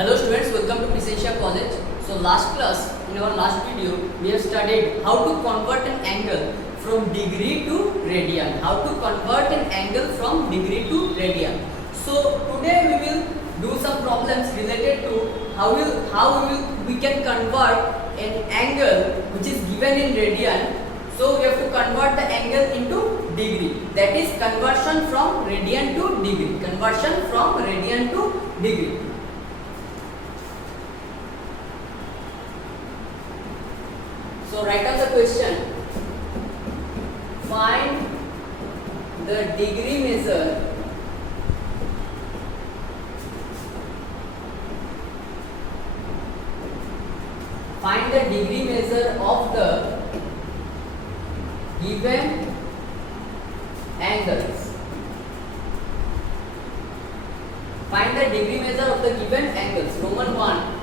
Hello students, welcome to Crescentia College. So last class, in our last video, we have studied how to convert an angle from degree to radian. How to convert an angle from degree to radian. So today we will do some problems related to we can convert an angle which is given in radian. So we have to convert the angle into degree. That is conversion from radian to degree. Conversion from radian to degree. So write down the question. Find the degree measure of the given angles. Find the degree measure of the given angles. Roman 1.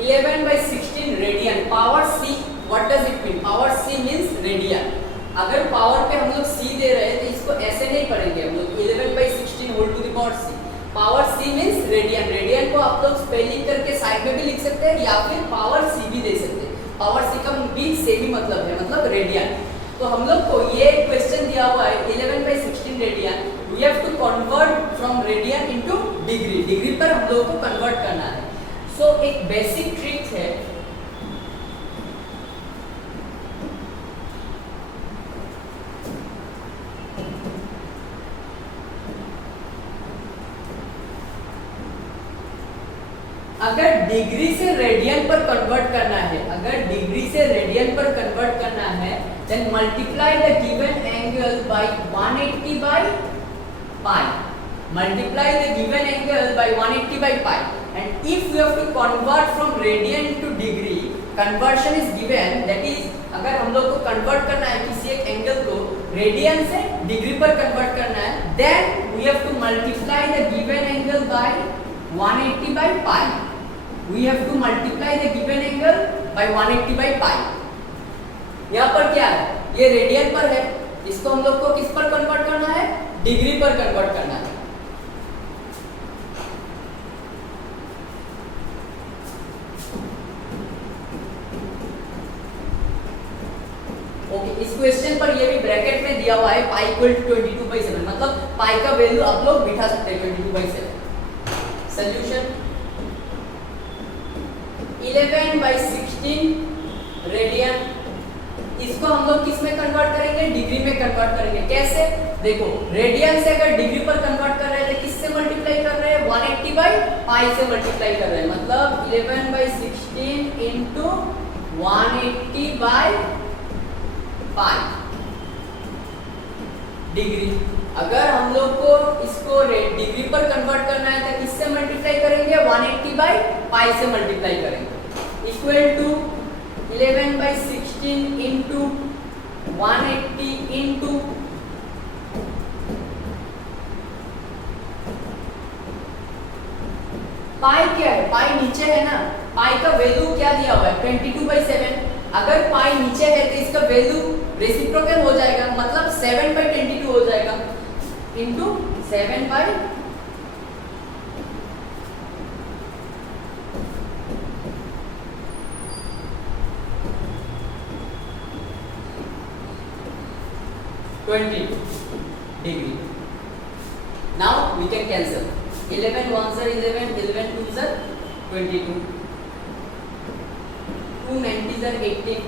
11 by 16 radian. Power C, what does it mean? Power C means radian. अगर power पे हम लोग C दे रहे हैं तो इसको ऐसे नहीं पढ़ेंगे हम लोग 11 by 16 whole to the power C. Power C means radian. Radian को आप लोग स्पेलिंग करके साइड में भी लिख सकते हैं या फिर पावर C भी दे सकते हैं. पावर C का भी सेम ही मतलब है, मतलब रेडियन. तो हम लोग को ये क्वेश्चन दिया हुआ है 11 by 16 radian. We have to convert from radian into degree. Degree पर हम लोग को कन्वर्ट करना है. सो एक बेसिक ट्रिक है. अगर डिग्री से रेडियन पर कन्वर्ट करना है, then multiply the given angle by 180 by pi. Multiply the given angle by 180 by pi. And if we have to convert from radian to degree, conversion is given. That is, अगर हम लोग को convert करना है किसी एक angle को radian से डिग्री पर कन्वर्ट करना है, then we have to multiply the given angle by 180 by pi. We have to multiply the given angle by 180 by pi. यहाँ पर क्या है? ये रेडियन पर है. इसको हम लोग को किस पर कन्वर्ट करना है? डिग्री पर कन्वर्ट करना है. ओके, इस क्वेश्चन पर ये भी ब्रैकेट में दिया हुआ है पाई इक्वल टू 22/7. मतलब पाई का वैल्यू आप लोग बिठा सकते हैं 22/7. Solution 11 by 16 radian. इसको हम लोग किस में कन्वर्ट करेंगे? डिग्री में कन्वर्ट करेंगे. कैसे? देखो, रेडियन से अगर डिग्री पर कन्वर्ट कर रहे हैं तो किससे मल्टीप्लाई कर रहे हैं? 180 by पाई से मल्टीप्लाई कर रहे हैं. मतलब 11 by 16 into 180 by pi degree. अगर हम लोग को इसको डिग्री पर कन्वर्ट करना है तो किससे मल्टीप्लाई करेंगे? 180 by पाई से मल्टीप्लाई करेंगे. Equal to 11 by 16 into 180 into pi. क्या है? पाई नीचे है ना. पाई का वैल्यू क्या दिया हुआ है? 22/7. अगर पाई नीचे है तो इसका वैल्यू रेसिप्रोकल हो जाएगा, मतलब 7 by 22 हो जाएगा into 7 by 20 degree. Now we can cancel. 11 ones are 11, 11 twos are 22, 2 90s are 18,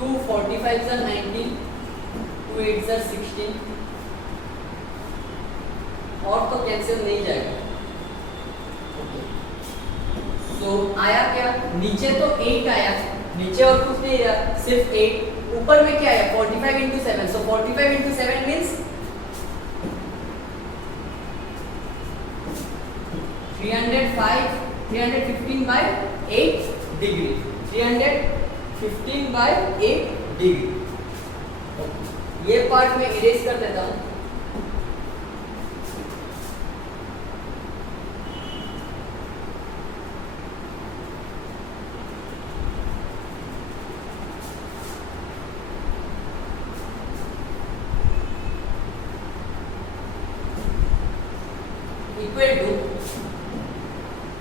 2 45s are 19, 2 8s are 16. और तो कैंसिल नहीं जाएगा. ओके, सो आया क्या? नीचे तो 8 आया, नीचे और कुछ नहीं आया, सिर्फ 8. ऊपर में क्या है? 45 into 7. So 45 into 7 means 315 by 8 degree. 315 by 8 degree. ये पार्ट में इरेज कर देता हूं। इक्वल टू,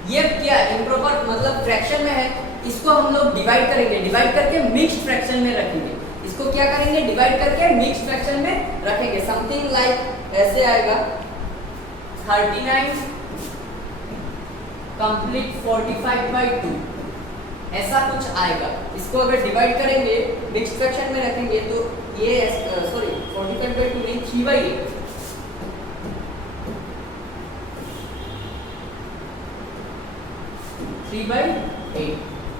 ये क्या इम्प्रॉपर मतलब फ्रैक्शन में है, इसको हम लोग डिवाइड करेंगे, डिवाइड करके मिक्स्ड फ्रैक्शन में रखेंगे। इसको क्या करेंगे, डिवाइड करके मिक्स्ड फ्रैक्शन में रखेंगे। समथिंग लाइक ऐसे आएगा 39 कंप्लीट 45/2, ऐसा कुछ आएगा। इसको अगर डिवाइड करेंगे मिक्स्ड फ्रैक्शन में रखेंगे तो ये सॉरी 45/2 नहीं 3/8 3/8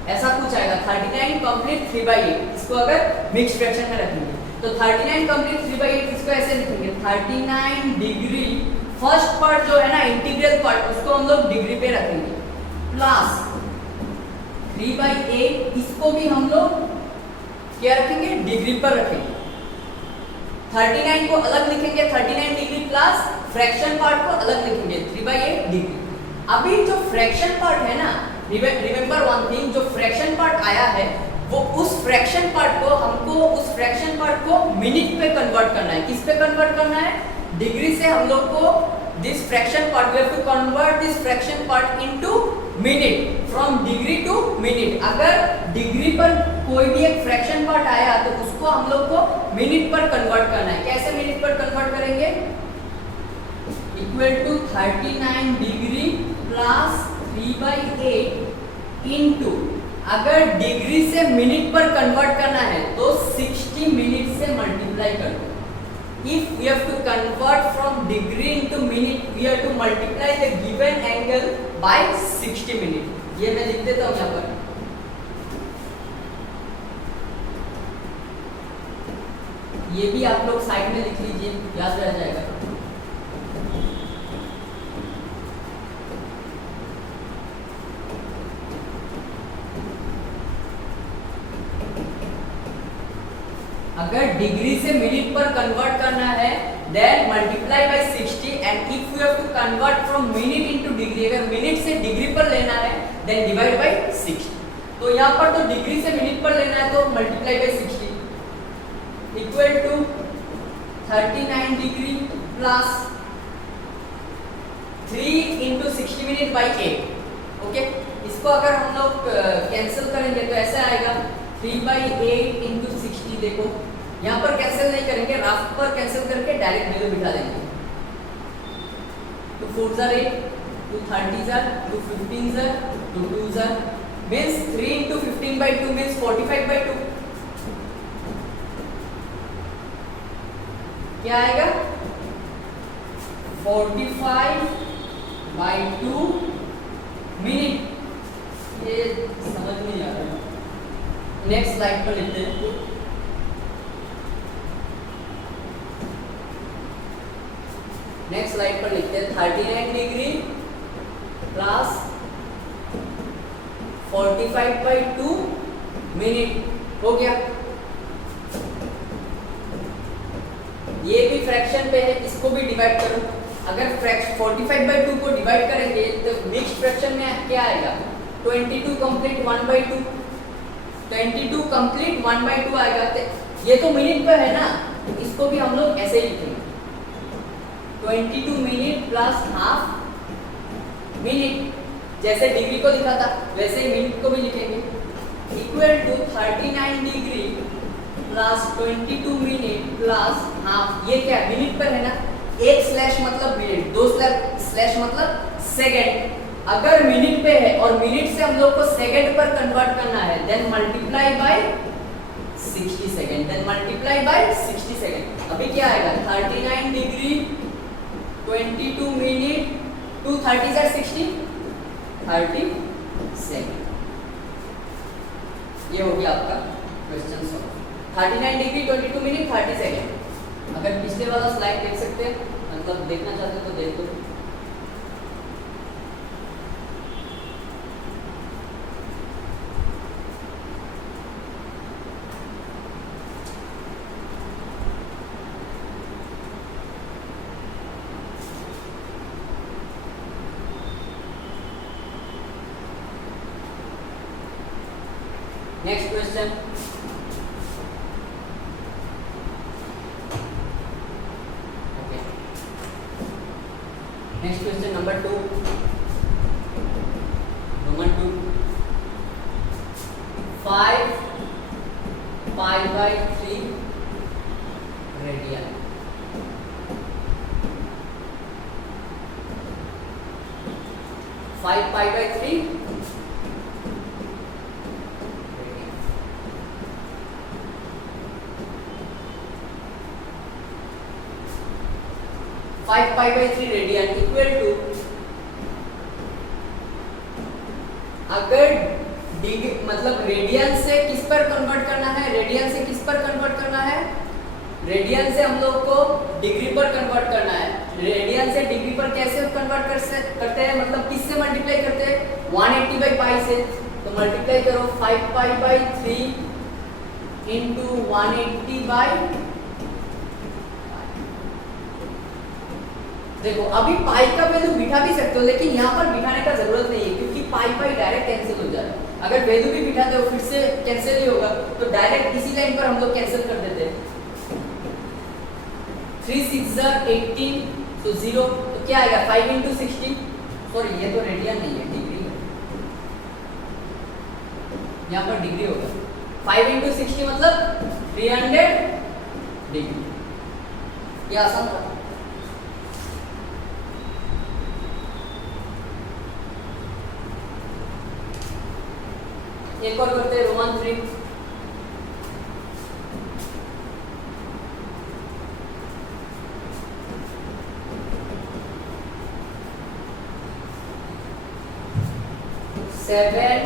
ऐसा कुछ आएगा। 39 कंप्लीट 3/8 इसको अगर मिक्स्ड फ्रैक्शन में रखेंगे तो 39 कंप्लीट 3/8 इसको ऐसे लिखेंगे 39 डिग्री, फर्स्ट पार्ट जो है ना इंटीग्रल पार्ट उसको हम लोग डिग्री पे रखेंगे, प्लस 3/8 इसको भी हम लोग क्या रखेंगे, डिग्री पर रखेंगे। 39 को अलग लिखेंगे 39 डिग्री प्लस फ्रैक्शन पार्ट को अलग लिखेंगे 3/8 डिग्री। अभी जो फ्रैक्शन पार्ट है ना, रिमेंबर वन थिंग, जो फ्रैक्शन पार्ट आया है वो उस फ्रैक्शन पार्ट को हमको उस फ्रैक्शन पार्ट को मिनट पे कन्वर्ट करना है। किस पे कन्वर्ट करना है, डिग्री से हम लोग को this fraction part we have to convert this fraction part into minute, from degree to minute. अगर डिग्री पर कोई भी एक फ्रैक्शन पार्ट आया तो उसको हम लोग को मिनट पर कन्वर्ट करना है। कैसे मिनट पर कन्वर्ट करेंगे, equal to 39 degree plus 3/8 into, अगर डिग्री से मिनट पर कन्वर्ट करना है तो 60 मिनट से मल्टीप्लाई कर दो। If we have to convert from degree into minute, we have to multiply the given angle by 60 minute। ये मैं लिख देता हूँ यहाँ पर, ये भी आप लोग साइड में लिख लीजिए, याद रह जाएगा। अगर डिग्री से मिनट पर कन्वर्ट करना है then multiply by 60, and if you have to convert from minute into degree, अगर मिनट से डिग्री पर लेना है देन डिवाइड बाय 60। तो यहाँ पर तो डिग्री से मिनट पर लेना है तो multiply by 60 equal to 39 degree plus 3 into 60 minute by 8। Okay, इसको अगर हम लोग कैंसिल करेंगे तो ऐसे आएगा 3/8 इंटू 60। देखो यहाँ पर कैंसिल नहीं करेंगे, रफ पर कैंसिल करके डायरेक्ट वैल्यू बिठा देंगे। 2 4 jar 8, 2 30 jar, 2 15 jar, 2 2 jar, means 3 into 15/2 means 45/2। क्या आएगा, 45/2 मिनट। ये समझ नहीं आ रहा, नेक्स्ट स्लाइड पर लिखते हैं। नेक्स्ट स्लाइड पर लिखते हैं 39 डिग्री प्लस 45/2 मिनट हो गया। ये भी फ्रैक्शन पे है, इसको भी डिवाइड करो। अगर 45/2 को डिवाइड करेंगे तो मिक्स्ड फ्रैक्शन में क्या आएगा, 22 कंप्लीट 1/2, 22 कंप्लीट 1/2 आएगा। ये तो मिनट पर है ना, इसको भी हम लोग ऐसे ही लिखेंगे 22 मिनट प्लस हाफ मिनट, जैसे डिग्री को लिखा था वैसे ही मिनट को भी लिखेंगे, equal to 39 degree plus 22 minute plus half. ये क्या मिनट पर है ना, एक स्लैश मतलब मिनट, दो स्लैश मतलब सेकंड। अगर मिनट पे है और मिनट से हम लोग को सेकंड पर कन्वर्ट करना है then multiply by 60 second, then multiply by 60 second. अभी क्या आएगा, 39 डिग्री 22 मिनट 2 30 जार 60 30 सेकंड। ये हो गया आपका question solve. 39 degree 22 minute 30 second. अगर पिछले वाला स्लाइड देख सकते हैं, मतलब देखना चाहते हो तो देख लो। Next question, next question number 2, roman 2, 5 pi by 3 radian. Five pi by 3 5 pi by 3 radian equal to, अगर डिग्री मतलब रेडियन से किस पर कन्वर्ट करना है, रेडियन से किस पर कन्वर्ट करना है, रेडियन से हम लोग को डिग्री पर कन्वर्ट करना है। रेडियन से डिग्री पर कैसे कन्वर्ट करते हैं, मतलब किससे मल्टीप्लाई करते हैं, 180 बाई पाई से। तो मल्टीप्लाई करो 5 पाई बाई 3 इंटू 180 बाई, देखो अभी पाई का वैल्यू बिठा भी सकते हो, लेकिन यहाँ पर बिठाने का जरूरत नहीं है क्योंकि पाई पाई डायरेक्ट कैंसिल हो जाएगा। अगर वैल्यू भी बिठाते हो फिर से कैंसिल ही होगा, तो डायरेक्ट इसी लाइन पर हम लोग कैंसिल कर देते हैं। 3 6 18, तो 0, तो क्या आएगा 5 इंटू 60, सॉरी ये तो रेडियन नहीं है, डिग्री है, यहाँ पर डिग्री होगा। 5 इंटू 60 मतलब 300 डिग्री। ये आसान था। एक और करते हैं, Roman 3, seven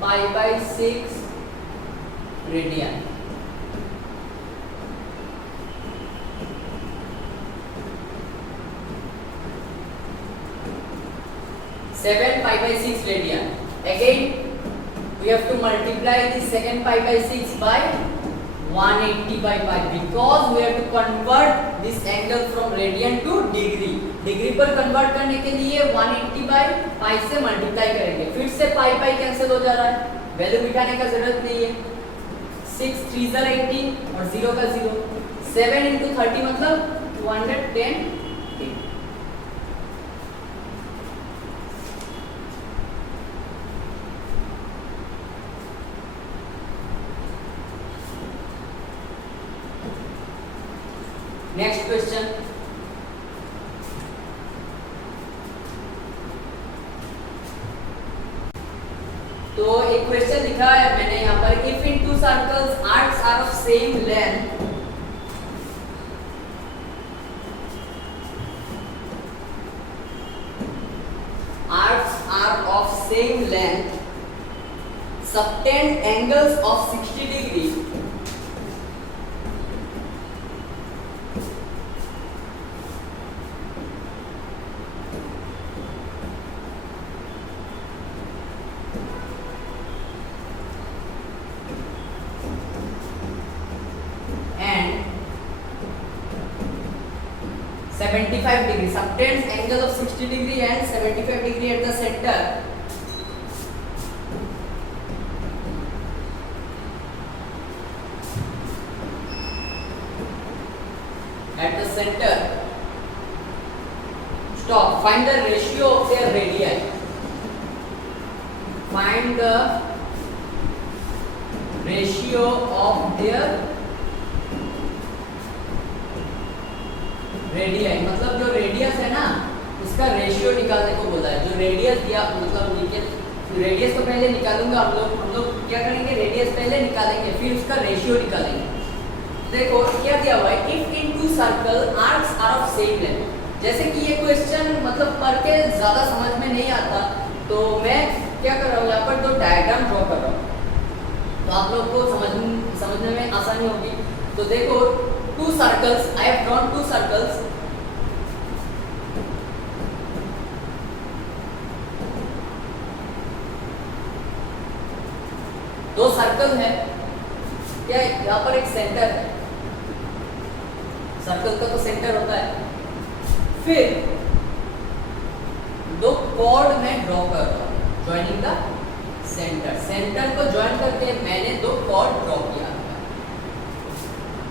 pi by 6 radian. Seven pi by 6 radian. Again we have to multiply the second pi by 6 by 180 by pi, because we have to convert this angle from radian to degree। Degree पर convert करने के लिए 180 by pi से multiply करेंगे। फिर से पाई pi cancel हो जा रहा है, वैल्यू बिठाने का जरूरत नहीं है। 6 3 18 और 0 का 0, 7 इंटू 30 मतलब 210 डिग्री। नेक्स्ट क्वेश्चन, तो एक क्वेश्चन लिखा है मैंने यहाँ पर, if in two circles arcs are of same length, arcs are of same length, subtend angles of 60 degree, and 75 degree, subtends angle of 60 degree and 75 degree at the center, at the center, stop, find the ratio of their radii, find the ratio of their radius, मतलब जो radius है ना उसका ratio निकालने को बोला है। जो रेडियस दिया मतलब रेडियस तो पहले निकालूंगा, हम लोग क्या करेंगे, रेडियस पहले निकालेंगे फिर उसका रेशियो निकालेंगे। देखो क्या दिया हुआ है, if in two circle arcs are of same length. जैसे कि ये क्वेश्चन मतलब पढ़ के ज़्यादा समझ में नहीं आता, तो मैं क्या कर रहा हूँ यहाँ पर दो डायग्राम ड्रॉ कर रहा हूँ, तो आप लोग को समझने में आसानी होगी। तो देखो two circles, I have drawn two circles, दो सर्कल है, क्या यहाँ पर एक सेंटर है, सर्कल का तो सेंटर होता है। फिर दो कॉर्ड में ड्रॉ कर रहा हूँ, ज्वाइनिंग द सेंटर, सेंटर को ज्वाइन करके मैंने दो कॉर्ड ड्रॉ किया।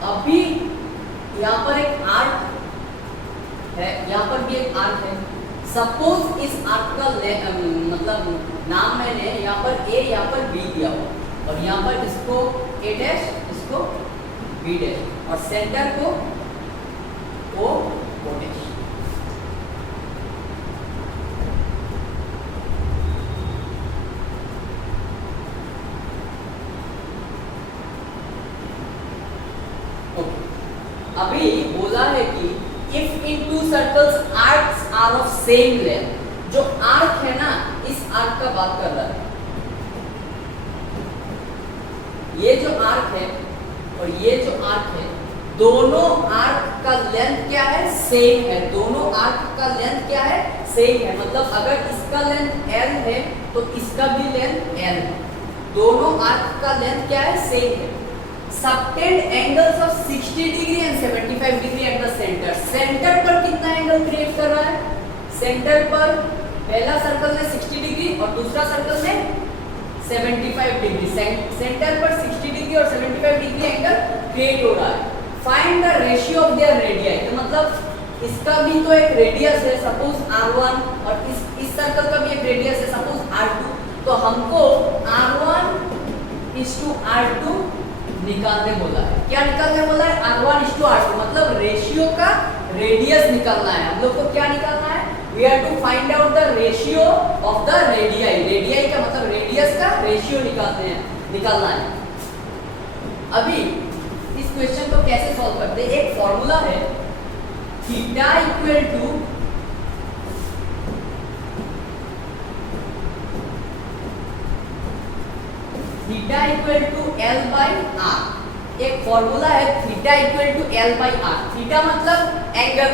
अभी यहाँ पर एक आर्क है, यहाँ पर भी एक आर्क है। सपोज इस आर्क का मतलब नाम मैंने यहाँ पर ए, यहाँ पर बी दिया हो, और यहाँ पर इसको ए डैश, इसको बी डैश, और सेंटर को ओ डैश। अभी बोला है कि if in two circles arcs are of same length, जो आर्क है ना, इस आर्क का बात कर रहा है। ये जो आर्क है और ये जो आर्क है, दोनों आर्क का लेंथ क्या है? सेम है। दोनों आर्क का लेंथ क्या है? सेम है। मतलब अगर इसका लेंथ l है तो इसका भी लेंथ l है। दोनों आर्क का लेंथ क्या है? सेम है। Subtend angles of 60 degree and 75 degree at the centre. Centre पर कितना एंगल क्रिएट कर रहा है? सेंटर पर पहला सर्कल में 60 डिग्री और दूसरा सर्कल में 75 डिग्री। सेंटर पर 60 डिग्री और 75 डिग्री एंगल क्रिएट हो रहा है। Find the ratio of their radii. तो मतलब इसका भी तो एक रेडियस है, सपोज r1, और इस सर्कल का भी एक रेडियस है, सपोज r2। तो हमको r1:r2 निकालने बोला है। क्या निकालने बोला है? r1:r2, मतलब रेशियो का रेडियस निकालना है। हम लोग को क्या निकालना है? We have to find out the ratio of the radii. Radii का मतलब रेडियस का रेशियो निकालना है। अभी इस क्वेश्चन को कैसे सॉल्व करते हैं? एक फॉर्मूला है, theta equal to L by R। एक फॉर्मूला है theta equal to L by R। Theta मतलब एंगल,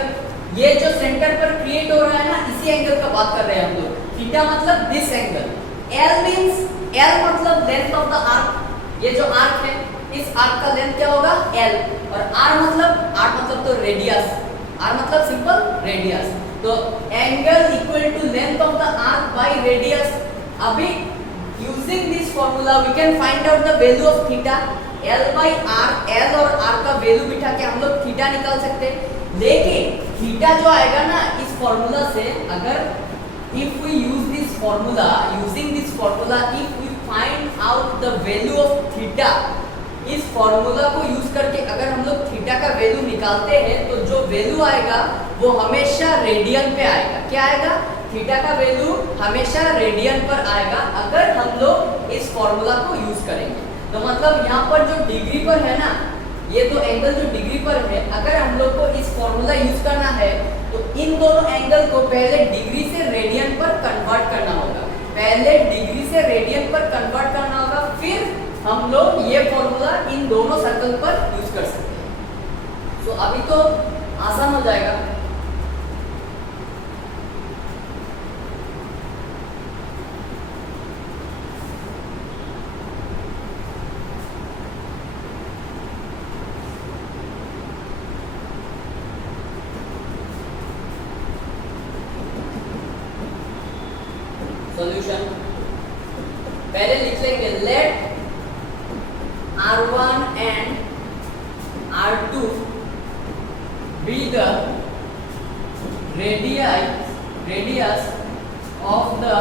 ये जो सेंटर पर क्रिएट हो रहा है ना, इसी एंगल का बात कर रहे हैं हम लोग। थीटा मतलब this angle. L means, L मतलब लेंथ ऑफ द आर्क। ये जो आर्क है, इस आर्क का लेंथ क्या होगा? L। और R मतलब तो रेडियस। R मतलब सिंपल रेडियस। तो angle equal to length of the arc by radius. अभी using this formula we can find out the value of theta। L by R, L और R का value बिठा के हम लोग थीटा निकाल सकते हैं। लेकिन थीटा जो आएगा ना इस फॉर्मूला से, अगर if we use this formula, using this formula, if we find out the value of theta, इस फॉर्मूला को यूज करके अगर हम लोग थीटा का वैल्यू निकालते हैं तो जो वैल्यू आएगा वो हमेशा रेडियन पे आएगा। क्या आएगा? थीटा का वैल्यू हमेशा रेडियन पर आएगा अगर हम लोग इस फॉर्मूला को यूज करेंगे। तो मतलब यहाँ पर जो डिग्री पर है ना, ये तो एंगल जो डिग्री पर है, अगर हम लोग को इस फॉर्मूला यूज करना है तो इन दोनों एंगल को पहले डिग्री से रेडियन पर कन्वर्ट करना होगा। पहले डिग्री से रेडियन पर कन्वर्ट करना होगा, फिर हम लोग ये फॉर्मूला इन दोनों सर्कल पर यूज कर सकते हैं। तो अभी तो आसान हो जाएगा। सॉल्यूशन पहले लिख लेंगे, late R1 and R2 be the radius of the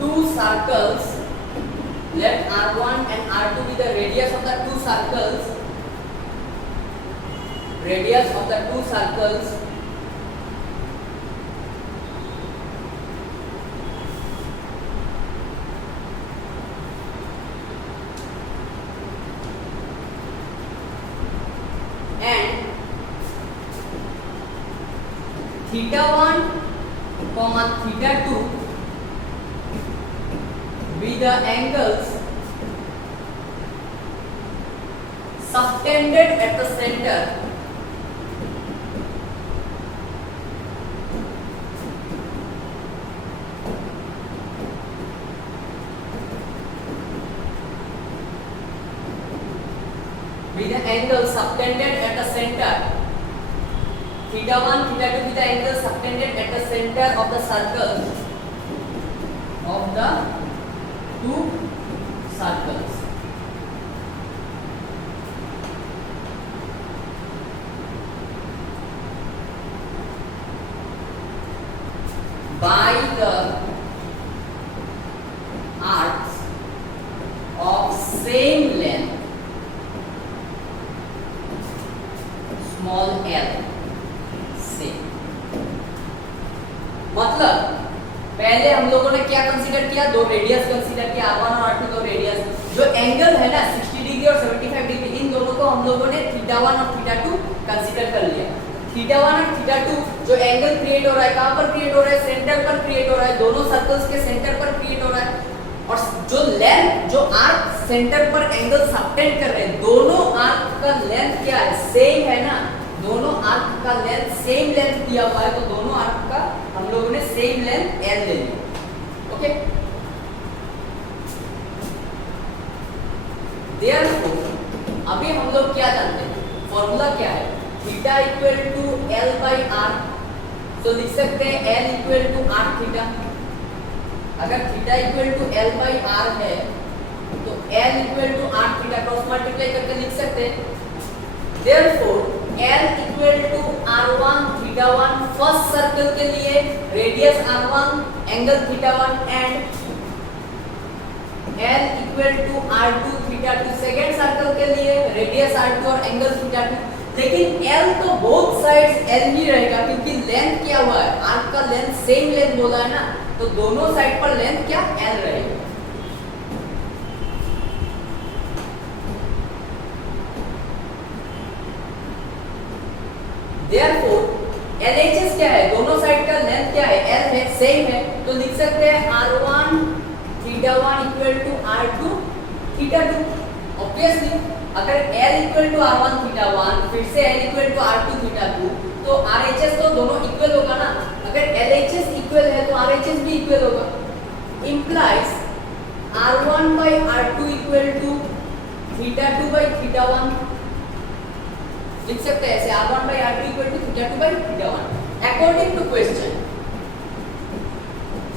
two circles. Let R1 and R2 be the radius of the two circles. Radius of the two circles and theta 1 comma theta 2 be the angles subtended at the center be the angle subtended at the center. Theta 1, theta 2 be the angle subtended at the center of the circle the two circles. By the arcs of same length, small l से। मतलब पहले हम लोगों ने क्या consider किया, दो radius consider किया, R1 और R2 दो रेडियस। जो एंगल है ना 60 डिग्री और 75 डिग्री, इन दोनों को हम लोगों ने θ1 और θ2 कंसीडर कर लिया। θ1 और θ2 जो एंगल क्रिएट हो रहा है कहां पर क्रिएट हो रहा है, सेंटर पर क्रिएट हो रहा है, दोनों सर्कल्स के सेंटर पर क्रिएट हो रहा है। और जो लेंथ, जो आर्क सेंटर पर एंगल सबटेंड कर रहे हैं, दोनों आर्क का लेंथ क्या है, सेम है ना, दोनों आर्क का लेंथ सेम लेंथ दिया हुआ है, तो दोनों आर्क का हम लोगों ने सेम लेंथ l ले ली। ओके, देयरफॉर अभी हम लोग क्या जानते हैं, फॉर्मूला क्या है, theta equal to l by r। तो लिख सकते हैं l equal to r theta. अगर theta equal to l by r है तो l equal to r theta cross multiply करके लिख सकते हैं। Therefore l equal to r1 θ1 first circle के लिए, radius r1 angle θ1, and l equal to r2 θ2 second circle के लिए, रेडियस r2 और एंगल θ2। लेकिन l तो बोथ साइड्स l ही रहेगा, क्योंकि लेंथ क्या हुआ है, आर्क का लेंथ सेम लेंथ बोला है ना, तो दोनों साइड पर लेंथ क्या l रहेगा। Therefore LHS क्या है, दोनों साइड का लेंथ क्या है, l है, सेम है, तो लिख सकते हैं r1 θ1 equal to r2 θ2। Obviously अगर l इक्वल टू r1 θ1 फिर से l इक्वल टू r2 θ2, तो RHS तो दोनों इक्वल होगा ना। अगर LHS इक्वल है तो RHS भी इक्वल होगा। implies r1 by r2 equal to θ2 by θ1। लिख सकते हैं ऐसे, r1 by r2 equal to θ2 by θ1। According to question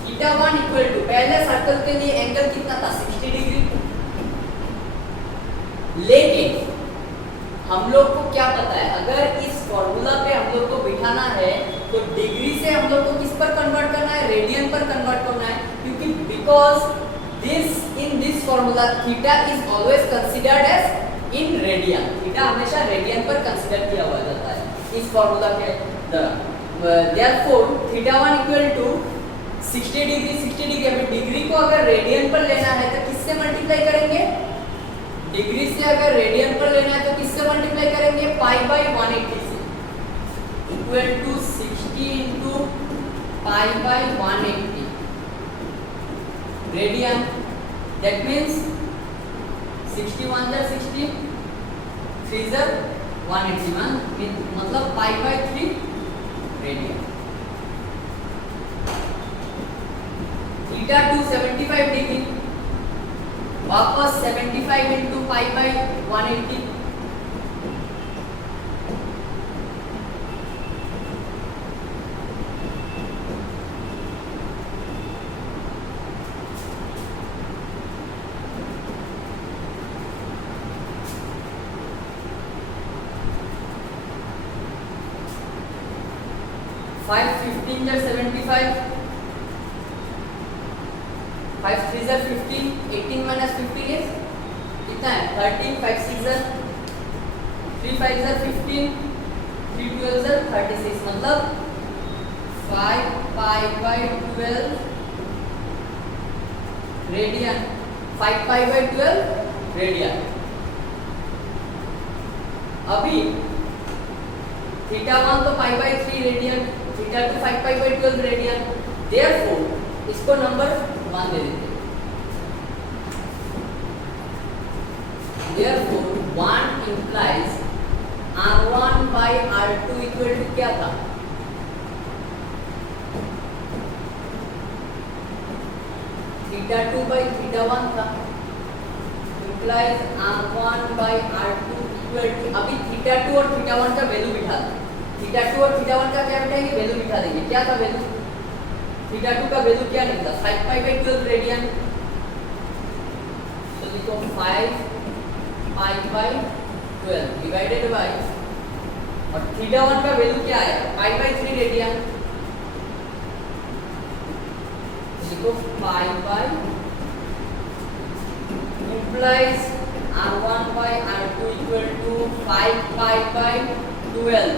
θ1 equal to, पहले सर्कल के लिए एंगल कितना था, 60 डिग्री। लेकिन हम लोग को क्या पता है, अगर इस फॉर्मूला पे हम लोग को बिठाना है तो डिग्री से हम लोग को किस पर कन्वर्ट करना है, रेडियन पर कन्वर्ट करना है, क्योंकि because this formula theta is always considered as in radian. थीटा हमेशा रेडियन पर कंसीडर किया हुआ जाता है इस फॉर्मूला के द्वारा। Therefore θ1 equal to 60 degree. अभी डिग्री को अगर रेडियन पर लेना है तो किससे मल्टीप्लाई करेंगे, डिग्री से अगर रेडियन पर लेना है तो किससे मल्टीप्लाई करेंगे, पाई बाई 180 से, equal to 60 into pi by 180 radian. That means 61 जा 60, 3 जा 180, मतलब pi by 3 radian. Theta 275 degree, वापस 75 इंटू पाई बाई 180, फाइव 15 जा 75, 5 3 जा 15, 18 minus 15 is कितना है 13, 5 6 जा 3 5 जा 15, 3 12 जा 36, मतलब 5 pi by 12 radian, 5 pi by 12 radian. अभी θ1 तो pi by 3 radian, θ2 5 pi by 12 radian. Therefore इसको नंबर 1 दे देते हैं। Therefore 1 implies r1 by r2 equal to क्या था, θ2 by θ1 था, implies r1 by r2 equal to, अभी θ2 और θ1 का वैल्यू बिठा दो, θ2 और θ1 का क्या बिठाएंगे, वैल्यू बिठा देंगे। क्या था वैल्यू, थीटा 2 का वैल्यू क्या निकला 5 पाई बाई 12 रेडियन। तो लिखो 5 पाई बाई 12 डिवाइडेड बाय, और थीटा 1 का वैल्यू क्या आया पाई बाई 3 रेडियन। लिखो pi by implies r1 by r2 equal to 5 pi by 12।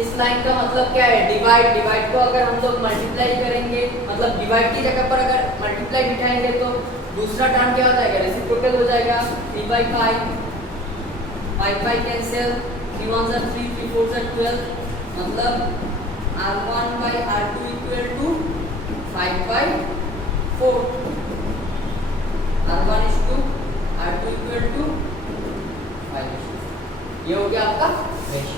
इस लाइन का मतलब क्या है डिवाइड को अगर हम लोग मल्टीप्लाई करेंगे, मतलब डिवाइड की जगह पर अगर मल्टीप्लाई बिठाएंगे तो दूसरा टर्म क्या हो जाएगा रेसिप्रोकल हो जाएगा 3 बाई 5 5 कैंसिल 3 1 3 3 4 12, मतलब r1 by r2 equal to 5 by 4, r1 is to r2 equal to 5 is to, ये हो गया आपका रेशियो।